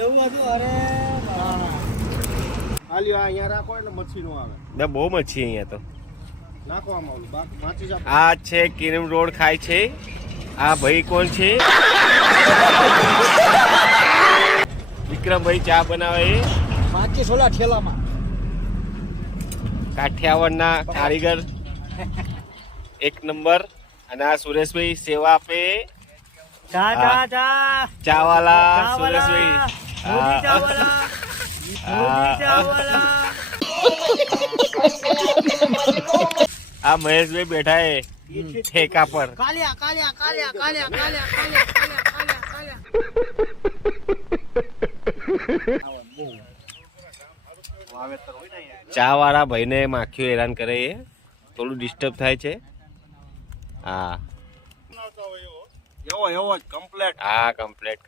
એવું હતું અરે હાલ્યો આ અહીંયા રાખો એટલે મચ્છી નો આવે. બે બહુ મચ્છી અહીંયા તો. નાખો આમાં ઓલું બાકી માચી જ આ છે કિરમ રોડ ખાય છે. આ ભાઈ કોણ છે? વિક્રમભાઈ ચા બનાવે છે. 25 ઠેલામાં કાઠિયાવાડના કારીગર એક નંબર. અને આ સુરેશભાઈ સેવા આપે. ચા ચા ચા ચાવાલા સુરેશભાઈ. મોદી ચાવાલા મોદી ચાવાલા આ મહેશભાઈ બેઠા હે ઠેકા પર. કાલિયા કાલિયા કાલિયા કાલિયા કાલિયા કાલિયા કાલિયા કાલિયા ચા વાળા ભાઈને માખીઓ હેરાન કરે છે. થોડું ડિસ્ટર્બ થાય છે. હા એવો એવો જ કમ્પ્લેટ. હા કમ્પ્લેટ.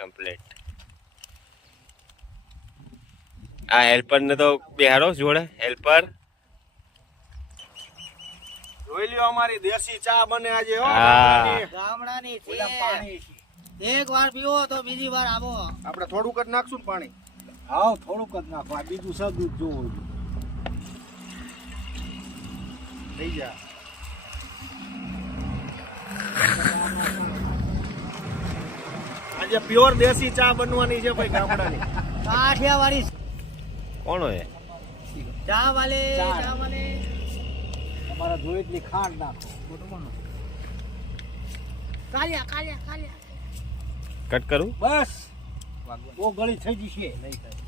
આ હેલ્પર ને તો બેહારો જોડે. હેલ્પર જોઈ લ્યો અમારી દેશી ચા બને આજે. હો હા. ગામડાની પાણી એક વાર પીવો તો બીજી વાર આવો. આપણે થોડુંક જ નાખશું ને પાણી. હા થોડુંક જ નાખો. આ બીજું સદું જોવું થઈ જા. આજે પ્યોર દેશી ચા બનવાની છે ભાઈ ગામડાની. કાઠિયાવાડી કોણ હોય? ચા વાલે તમારા જોઈ એટલી ખાંડ નાખો. કાલિયા કાલિયા કાલિયા કટ કરું. બસ બહુ ગળી થઈ જશે નહીં થાય.